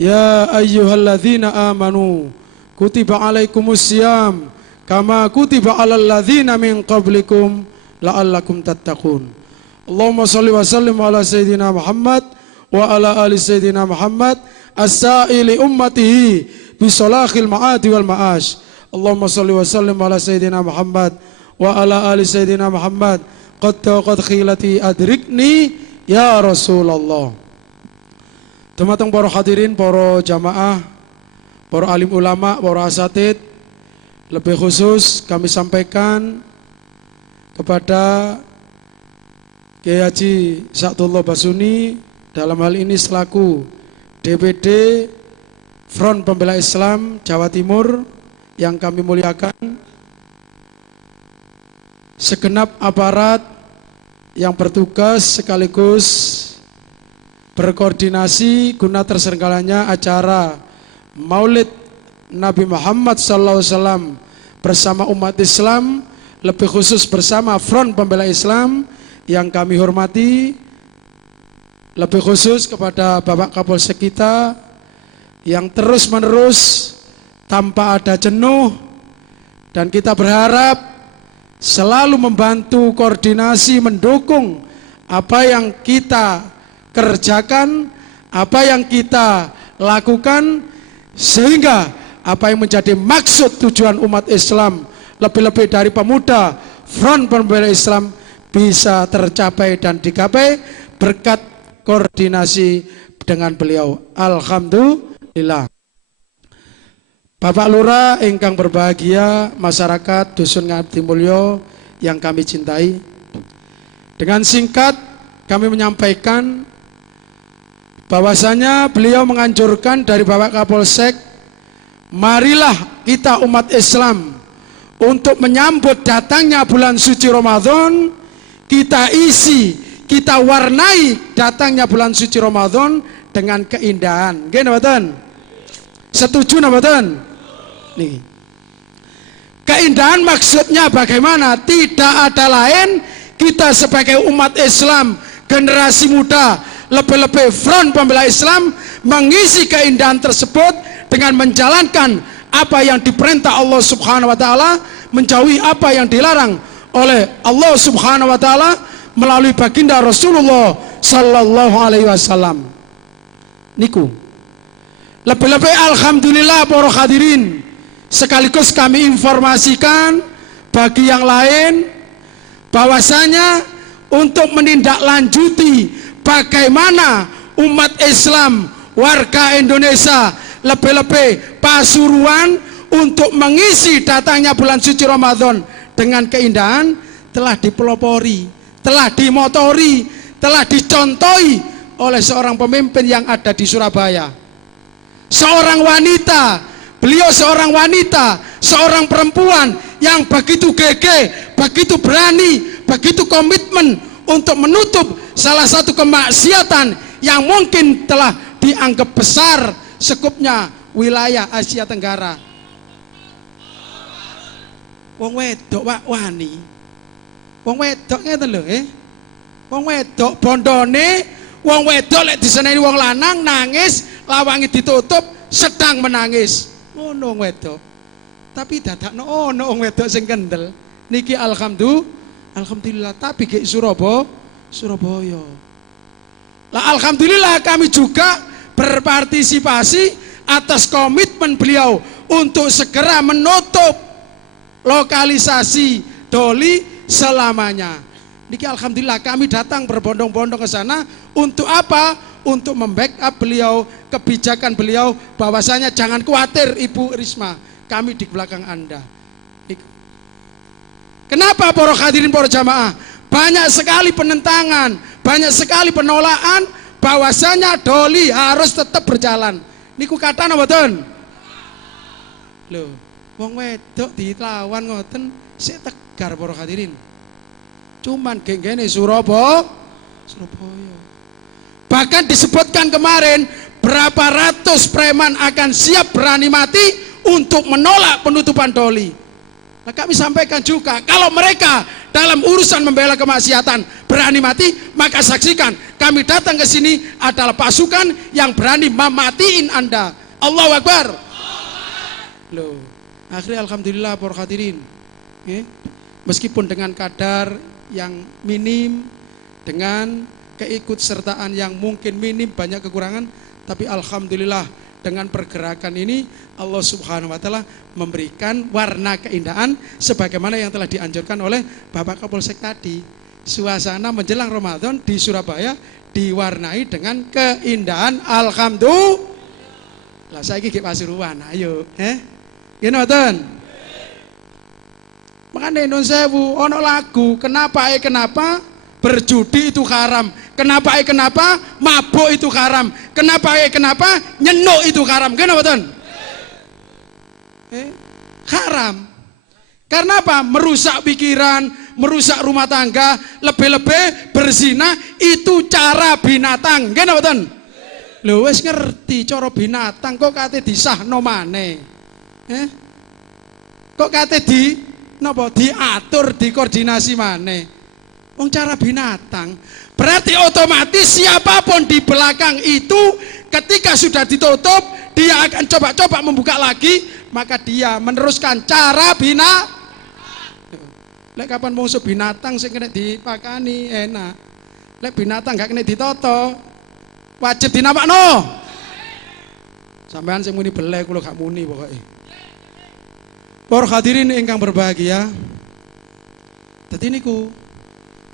Ya ayyuhalladzina amanu kutiba alaikumusiyam kama kutiba alal ladzina min qablikum la'allakum tattaqun. Allahumma shalli wa sallim ala sayyidina Muhammad wa ala ali sayyidina Muhammad as-sa'ili ummatihi bisolahil ma'adi wal ma'ash. Allahumma shalli wa sallim ala sayyidina Muhammad wa ala ali sayyidina Muhammad qad khilati adrikni ya Rasulullah. Teman-teman para hadirin, para jamaah, para alim ulama, para asatid, lebih khusus kami sampaikan kepada Kiai Haji Sa'dullah Basuni dalam hal ini selaku DPD Front Pembela Islam Jawa Timur yang kami muliakan, segenap aparat yang bertugas sekaligus berkoordinasi guna terselenggaranya acara Maulid Nabi Muhammad SAW bersama umat Islam, lebih khusus bersama Front Pembela Islam yang kami hormati, lebih khusus kepada Bapak Kapolsek kita yang terus menerus tanpa ada jenuh, dan kita berharap selalu membantu koordinasi, mendukung apa yang kita kerjakan, apa yang kita lakukan, sehingga apa yang menjadi maksud tujuan umat Islam, lebih-lebih dari pemuda Front Pembela Islam, bisa tercapai dan digapai berkat koordinasi dengan beliau. Alhamdulillah. Bapak Lurah ingkang berbahagia, masyarakat Dusun Ngadimulyo yang kami cintai, dengan singkat kami menyampaikan bahwasanya beliau menganjurkan dari Bapak Kapolsek, marilah kita umat Islam untuk menyambut datangnya bulan suci Ramadan, kita isi, kita warnai datangnya bulan suci Ramadan dengan keindahan. Nggih mboten? Setuju mboten? Nih. Keindahan maksudnya bagaimana? Tidak ada lain, kita sebagai umat Islam, generasi muda, lebih-lebih Front Pembela Islam, mengisi keindahan tersebut dengan menjalankan apa yang diperintah Allah Subhanahu wa taala, menjauhi apa yang dilarang oleh Allah Subhanahu wa taala melalui baginda Rasulullah sallallahu alaihi wasallam. Niku. Lebih-lebih alhamdulillah para hadirin, sekaligus kami informasikan bagi yang lain bahwasanya untuk menindaklanjuti bagaimana umat Islam, warga Indonesia, lebih-lebih Pasuruan untuk mengisi datangnya bulan suci Ramadan dengan keindahan, telah dipelopori, telah dimotori, telah dicontohi oleh seorang pemimpin yang ada di Surabaya. Seorang wanita, beliau seorang wanita, seorang perempuan yang begitu gigih, begitu berani, begitu komitmen untuk menutup salah satu kemaksiatan yang mungkin telah dianggap besar sekupnya wilayah Asia Tenggara. Wong wedok wak wani, wong wedok ngeten lho, wong wedok bondone, wong wedok lek diseneni wong lanang nangis, lawange ditutup sedang menangis. Ngono wong wedok. Tapi dadakno ono wong wedok sing kendel. Niki alhamdulillah, tapi ke Surabaya. Lah alhamdulillah kami juga berpartisipasi atas komitmen beliau untuk segera menutup lokalisasi doli selamanya. Niki alhamdulillah kami datang berbondong-bondong ke sana untuk apa? Untuk membackup beliau, kebijakan beliau bahwasanya jangan khawatir Ibu Risma, kami di belakang Anda. Kenapa para hadirin, para jamaah? Banyak sekali penentangan, banyak sekali penolakan bahwasanya doli harus tetap berjalan. Niku kata mboten? Lho, wong wedok dilawan ngoten sik tegar para hadirin. Cuman geng-gene Surabaya. Bahkan disebutkan kemarin berapa ratus preman akan siap berani mati untuk menolak penutupan doli. Nah, kami sampaikan juga kalau mereka dalam urusan membela kemaksiatan berani mati, maka saksikan kami datang ke sini adalah pasukan yang berani mematiin Anda. Allahu Akbar. Loh, akhirnya alhamdulillah para hadirin, meskipun dengan kadar yang minim, dengan keikutsertaan yang mungkin minim, banyak kekurangan, tapi alhamdulillah dengan pergerakan ini Allah Subhanahu wa taala memberikan warna keindahan sebagaimana yang telah dianjurkan oleh Bapak Kapolsek tadi. Suasana menjelang Ramadan di Surabaya diwarnai dengan keindahan, alhamdulillah. Lah saiki nggih Pasuruan, ayo, Ngene mboten? Makanya nun sewu ono lagu, kenapa berjudi itu haram, kenapa mabuk itu haram, kenapa nyenuk itu haram, kenapa betul? Haram. Karena apa? Merusak pikiran, merusak rumah tangga, lebih-lebih berzina itu cara binatang, kenapa betul? Lho wis ngerti cara binatang kok kate disahno maneh. Kok kate diatur, dikoordinasi maneh. Wong cara binatang, berarti otomatis siapapun di belakang itu ketika sudah ditutup dia akan coba-coba membuka lagi, maka dia meneruskan cara binatang. Lek kapan musuh binatang sing kena dipakani enak, lek binatang gak kena ditoto wajib dinapakno. Sampean sing muni belek kula gak muni pokoke. Para hadirin ingkang berbahagia, dadi niku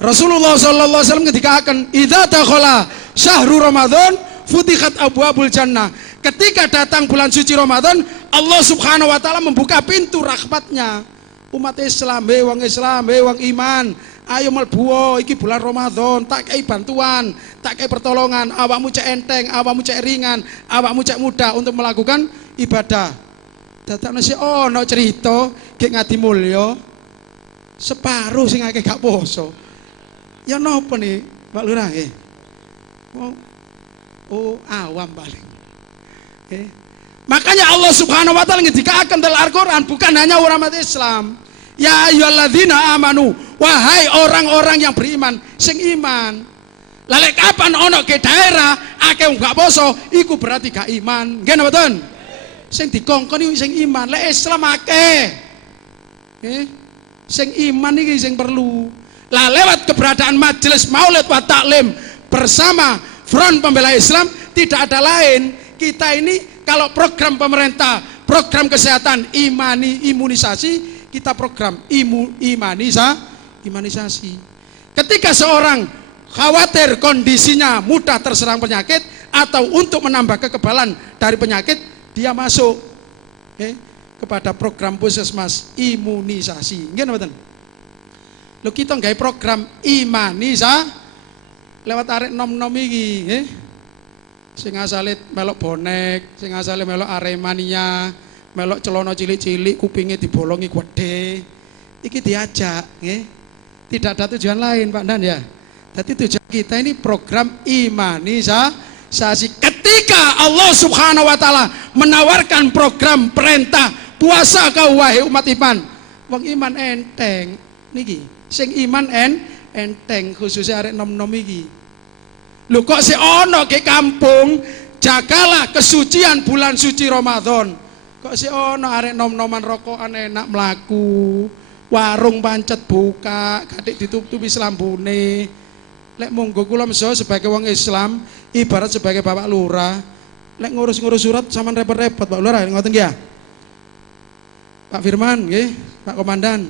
Rasulullah sallallahu alaihi wasallam ketika akan idza dakhala syahrul Ramadan futihat abwabul jannah. Ketika datang bulan suci Ramadan, Allah Subhanahu wa taala membuka pintu rahmatnya. Umat Islam, wong Islam, wong iman, ayo mlebu iki bulan Ramadan, tak kei bantuan, tak kei pertolongan, awakmu cek enteng, awakmu cek ringan, awakmu cek mudah untuk melakukan ibadah. Dadakno si ono cerita gek ngadi mulya separuh sing akeh gak poso. Ya napa nih Pak Lurah nggih? Oh awam paling. Makanya Allah Subhanahu wa taala ngendikaken dalam Al-Qur'an bukan hanya umat Islam. Ya ayyuhalladzina amanu, wahai orang-orang yang beriman, sing iman. Lha kapan ono ke daerah akeh gak poso, iku berarti gak iman. Nggih napa mboten? Sing dikongkon iku sing iman. Lek Islam akeh. Sing iman iki sing perlu. Lah lewat keberadaan majelis maulid wa taklim bersama Front Pembela Islam tidak ada lain, kita ini kalau program pemerintah, program kesehatan, imunisasi, kita program imunisasi. Ketika seorang khawatir kondisinya mudah terserang penyakit atau untuk menambah kekebalan dari penyakit, dia masuk kepada program puskesmas imunisasi. Nggih mboten? Lho kita nggawe program imunisasi lewat arek nom-nom iki, sing asale melok bonek, sing asale melok Aremania, melok celana cilik-cilik, kupinge dibolongi gedhe. Iki diajak, nggih. Tidak ada tujuan lain, Pak Dan ya. Jadi tujuan kita ini program imunisasi. Ketika Allah Subhanahu wa taala menawarkan program perintah puasa kau wahai umat iman. Wong iman enteng niki. Sing iman enteng khususnya arek nom-nom iki. Lho kok sik ono ke kampung jagalah kesucian bulan suci Ramadan. Kok sik ono arek nom-noman rokokan enak mlaku, warung pancet buka, katik ditutupi selambune. Lek monggo kula meso sebagai wong Islam, ibarat sebagai Bapak Lurah, lek ngurus-ngurus surat sampean repot-repot Pak Lurah ngoten nggih ya. Pak Firman nggih, Pak Komandan.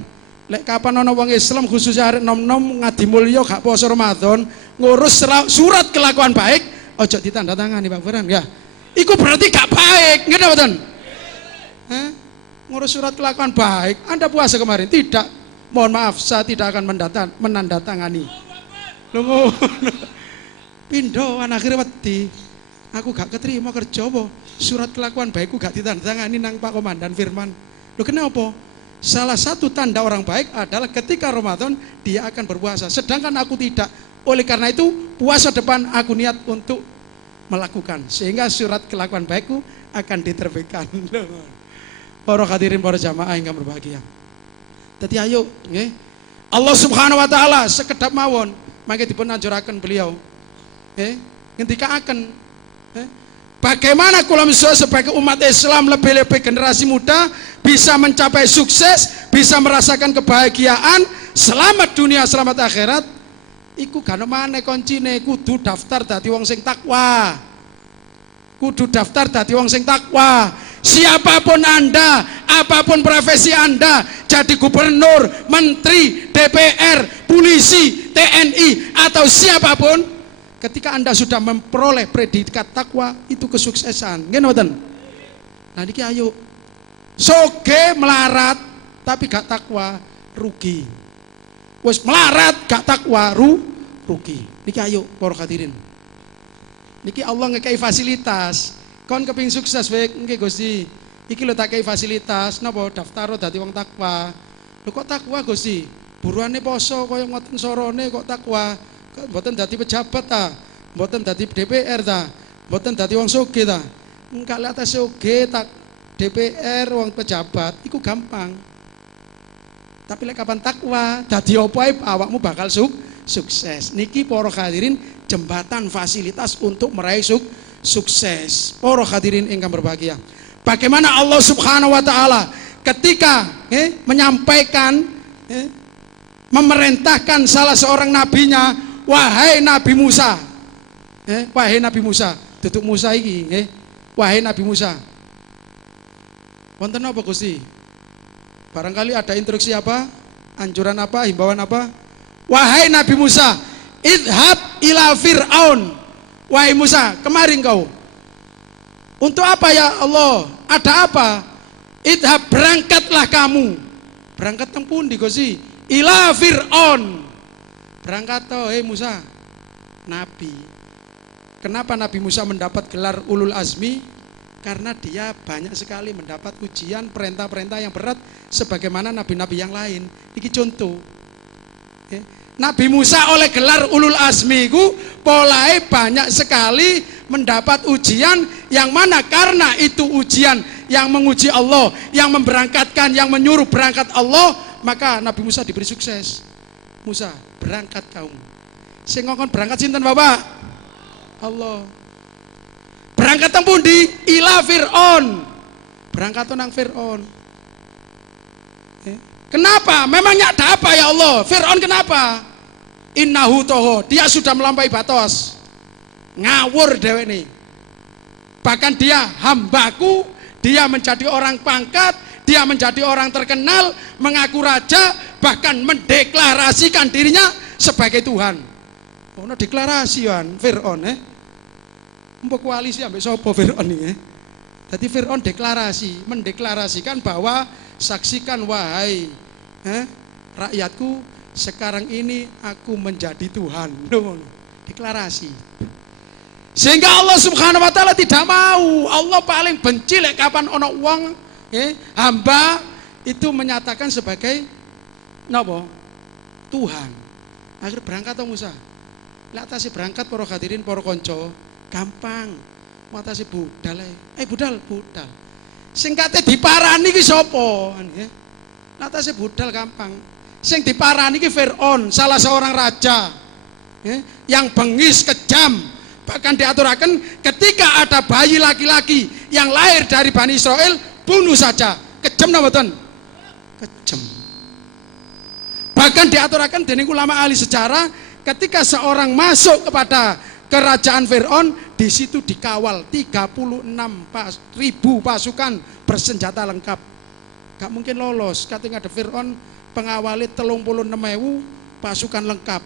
Lek kapan ana wong Islam khususnya arek nom-nom ngadi mulya gak poso Ramadan, ngurus surat kelakuan baik, ojo ditandatangani Pak Firman ya. Iku berarti gak baik, ngerti mboten? Ngurus surat kelakuan baik, Anda puasa kemarin? Tidak. Mohon maaf, saya tidak akan menandatangani. Lho ngono. Pindho akhirnya wedi. Aku gak keterima kerja apa? Surat kelakuan baikku gak ditandatangani nang Pak Komandan Firman. Lho kenapa? Salah satu tanda orang baik adalah ketika Ramadan dia akan berpuasa, sedangkan aku tidak. Oleh karena itu puasa depan aku niat untuk melakukan, sehingga surat kelakuan baikku akan diterbitkan. Para hadirin, para jamaah yang berbahagia. Jadi ayo, Allah Subhanahu wa taala sekedap mawon mangke dipun anjuraken beliau ngendikaken bagaimana kula sebagai umat Islam lebih-lebih generasi muda bisa mencapai sukses, bisa merasakan kebahagiaan, selamat dunia, selamat akhirat. Iku gak maneh koncine kudu daftar dadi wong sing takwa. Kudu daftar dadi wong sing takwa. Siapapun Anda, apapun profesi Anda, jadi gubernur, menteri, DPR, polisi, TNI atau siapapun, ketika Anda sudah memperoleh predikat takwa, itu kesuksesan. Nggih mboten? Nah niki ayo. Soge melarat tapi gak takwa, rugi. Wis melarat gak takwa, rugi. Niki ayo para hadirin. Niki Allah ngekei fasilitas. Kon keping sukses wae nggih Gusti. Iki lho tak kei fasilitas napa daftar dadi wong takwa. Lho kok takwa Gusti? Buruane poso kaya ngoten sorone kok takwa. Mboten dadi pejabat ta, mboten dadi DPR ta, mboten dadi wong sugih ta. Engkak lek atas sugih tak DPR wong pejabat iku gampang. Tapi lek kapan takwa dadi apa ae awakmu bakal sukses. Niki para hadirin jembatan fasilitas untuk meraih sukses. Para hadirin ingkang berbahagia. Bagaimana Allah Subhanahu wa taala ketika menyampaikan memerintahkan salah seorang nabinya, wahai Nabi Musa. Wahai Nabi Musa, tutuk Musa iki wahai Nabi Musa. Wonten apa Gusti? Barangkali ada instruksi apa? Anjuran apa? Himbauan apa? Wahai Nabi Musa, idhab ila Fir'aun. Wahai Musa, kemarin kau. Untuk apa ya Allah? Ada apa? Idhab, berangkatlah kamu. Berangkat teng pundi Gusti? Ila Fir'aun. Berangkat toh, Musa. Nabi. Kenapa Nabi Musa mendapat gelar ulul azmi? Karena dia banyak sekali mendapat ujian, perintah-perintah yang berat sebagaimana nabi-nabi yang lain. Iki contoh. Nabi Musa oleh gelar ulul azmi ku polahe banyak sekali mendapat ujian yang mana karena itu ujian yang menguji Allah, yang memberangkatkan, yang menyuruh berangkat Allah, maka Nabi Musa diberi sukses. Musa, berangkat kaum. Sing ngongkon berangkat sinten Bapak? Allah. Berangkat teng pundi? Ila Fir'aun. Berangkat nang Fir'aun. Kenapa? Memangnya ada apa ya Allah? Fir'aun kenapa? Innahu toho, dia sudah melampaui batas. Ngawur dewe nih. Bahkan dia hambaku, dia menjadi orang pangkat, dia menjadi orang terkenal, mengaku raja, bahkan mendeklarasikan dirinya sebagai Tuhan. Ono deklarasi kan Fir'aun Mbok koalisi ambek sapa Fir'aun iki Jadi Fir'aun mendeklarasikan bahwa saksikan wahai rakyatku, sekarang ini aku menjadi Tuhan. Deklarasi. Sehingga Allah Subhanahu wa taala tidak mau. Allah paling benci lek kapan ono wong hamba itu menyatakan sebagai napa? Tuhan. Akhir berangkat Musa. Lek atase berangkat para hadirin para kanca, gampang. Matase budal ae. Budal. Sing kate diparani ki sapa? Nggih. Atase budal gampang. Sing diparani ki Fir'aun, salah seorang raja. Yang bengis, kejam. Bahkan diaturaken ketika ada bayi laki-laki yang lahir dari Bani Israel, bunuh saja. Kejam napa mboten? Kejam. Bahkan diaturaken dening ulama ahli sejarah, ketika seorang masuk kepada kerajaan Fir'aun, di situ dikawal 36.000 pasukan bersenjata lengkap. Gak mungkin lolos. Katanya ada Fir'aun pengawali 36.000 pasukan lengkap.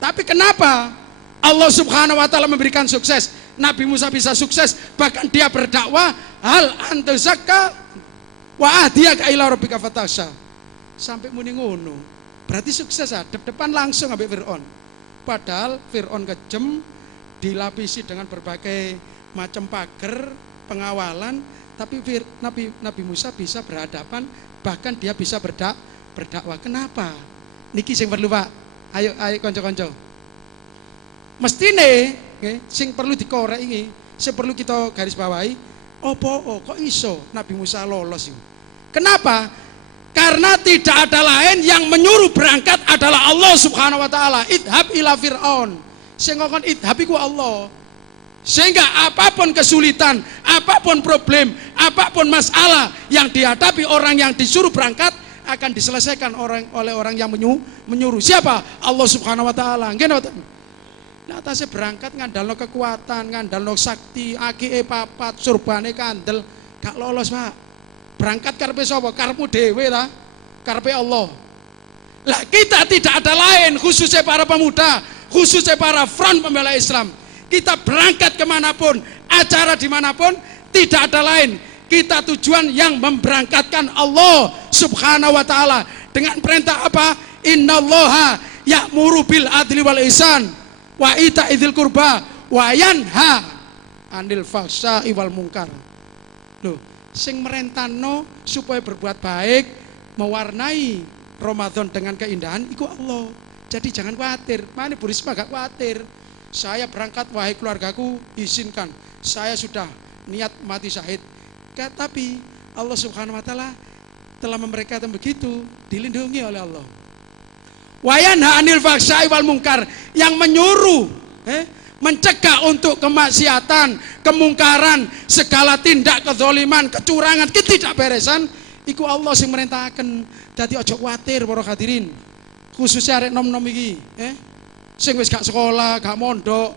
Tapi kenapa Allah Subhanahu wa taala memberikan sukses? Nabi Musa bisa sukses, bahkan dia berdakwah, hal anta zakka wa ahdiyaka ila rabbika fatasha. Sampai muni ngono. Berarti sukses depan langsung ambek Fir'aun. Padahal Fir'aun kejem, dilapisi dengan berbagai macam pagar pengawalan, tapi Nabi Musa bisa berhadapan, bahkan dia bisa berdakwah. Kenapa? Niki sing perlu Pak. Ayo kanca-kanca. Mestine sing perlu dikorek iki, sing perlu kita garis bawahi, kok iso Nabi Musa lolos iki? Kenapa? Karena tidak ada lain yang menyuruh berangkat adalah Allah Subhanahu wa taala. Idhab ila Fir'aun. Sing ngomong idhab iku Allah. Sehingga apapun kesulitan, apapun problem, apapun masalah yang dihadapi orang yang disuruh berangkat akan diselesaikan oleh orang yang menyuruh. Siapa? Allah Subhanahu wa taala. Nggih mboten? Nah, atasnya berangkat ngandalno kekuatan, ngandalno sakti, akike papat, surbane kandel, gak lolos, Pak. Berangkat karepe sapa? Karepmu dhewe ta? Karepe Allah. Lah kita tidak ada lain, khususnya para pemuda, khususnya para front pembela Islam. Kita berangkat kemanapun, acara dimanapun, tidak ada lain. Kita tujuan yang memberangkatkan Allah Subhanahu wa taala dengan perintah apa? Innallaha ya'muru bil adli wal ihsan wa ita'idzil qurba wa yanha 'anil fahsya'i wal munkar. Loh, sing merentano supaya berbuat baik, mewarnai Ramadan dengan keindahan iku Allah. Jadi jangan khawatir. Mana Bu Risma gak khawatir. Saya berangkat, wahai keluargaku, izinkan. Saya sudah niat mati syahid. Tapi Allah Subhanahu wa taala telah memberikan begitu, dilindungi oleh Allah. Wayanha 'anil fahsya'i wal munkar, yang menyuruh mencegah untuk kemaksiatan, kemungkaran, segala tindak kezaliman, kecurangan, ketidakberesan, iku Allah sing merintahkan. Dadi aja kuwatir para hadirin. Khususnya arek nom-nom iki, sing wis gak sekolah, gak mondok,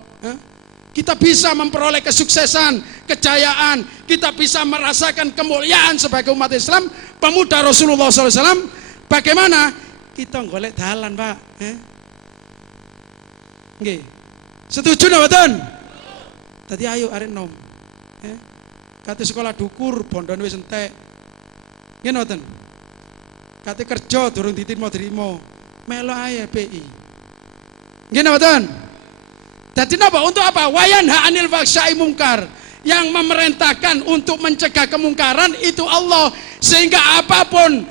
kita bisa memperoleh kesuksesan, kejayaan, kita bisa merasakan kemuliaan sebagai umat Islam, pemuda Rasulullah SAW. Bagaimana? Kita golek dalan, Pak. Nggih. Setuju napa mboten? Tadi ayo arek nom. Kate sekolah dukur bondone wis entek. Nggih mboten? Kate kerja durung ditrimo-trimo. Melo ae PI. Nggih mboten? Dadi napa? Untuk apa? Wayanha 'anil fahsya'i munkar. Yang memerintahkan untuk mencegah kemungkaran itu Allah. Sehingga apapun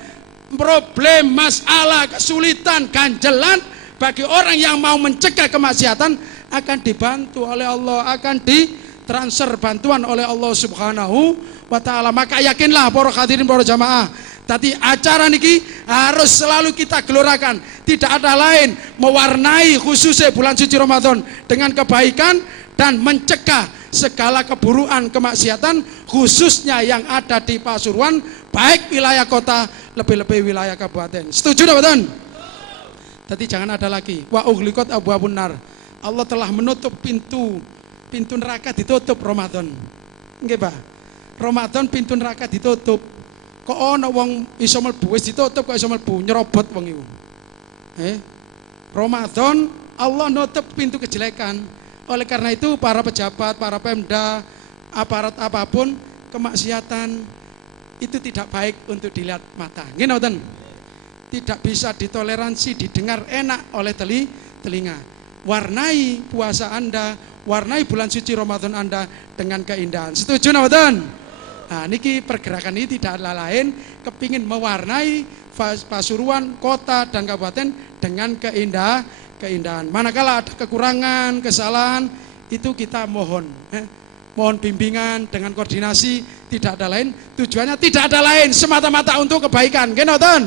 problem, masalah, kesulitan, ganjelan bagi orang yang mau mencegah kemaksiatan akan dibantu oleh Allah, akan ditransfer bantuan oleh Allah Subhanahu wa taala. Maka yakinlah para hadirin, para jamaah, tadi acara niki harus selalu kita gelorakan. Tidak ada lain mewarnai khususnya bulan suci Ramadan dengan kebaikan dan mencegah segala keburukan, kemaksiatan, khususnya yang ada di Pasuruan, baik wilayah kota, lebih-lebih wilayah kabupaten. Setuju nggak betul? Tadi jangan ada lagi. Wa ughliqat abwabun nar. Allah telah menutup pintu neraka, ditutup Ramadan. Nggih, Pak. Ramadan pintu neraka ditutup. Kok ana wong iso mlebu, wis ditutup kok iso mlebu, nyerobot wong iku. Ramadan Allah nutup pintu kejelekan. Oleh karena itu para pejabat, para Pemda, aparat apapun, kemaksiatan itu tidak baik untuk dilihat mata. Nggih mboten? Tidak bisa ditoleransi, didengar enak oleh telinga. Warnai puasa Anda, warnai bulan suci Ramadan Anda dengan keindahan. Setuju mboten? Nah, niki pergerakan ini tidak lain kepingin mewarnai Pasuruan, kota dan kabupaten dengan keindahan. Manakala ada kekurangan, kesalahan, itu kita mohon bimbingan dengan koordinasi, tidak ada lain, tujuannya tidak ada lain, semata-mata untuk kebaikan. Nggih mboten?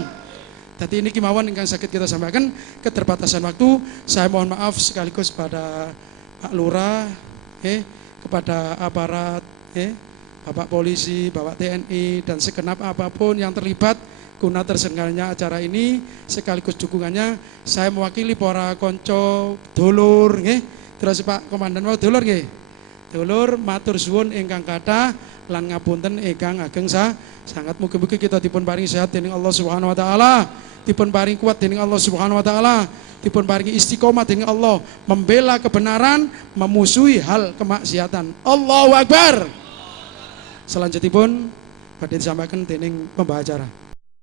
Dadi niki mawon ingkang saged kita sampaikan. Keterbatasan waktu, saya mohon maaf sekaligus pada Pak Lurah, kepada aparat, Bapak Polisi, Bapak TNI, dan segenap apapun yang terlibat guna terselenggaranya acara ini, sekaligus dukungannya. Saya mewakili para konco dulur, terus Pak Komandan mau dulur nggih. Dulur matur suwun ingkang kathah lan ngapunten ingkang ageng sangat. Mugi-mugi kita dipun paringi sehat dening Allah Subhanahu wa taala, dipun paringi kuat dening Allah Subhanahu wa taala, dipun paringi istiqomah dening Allah, membela kebenaran, memusuhi hal kemaksiatan. Allahu Akbar. Selanjutipun badhe disampaikan dening pembawa acara.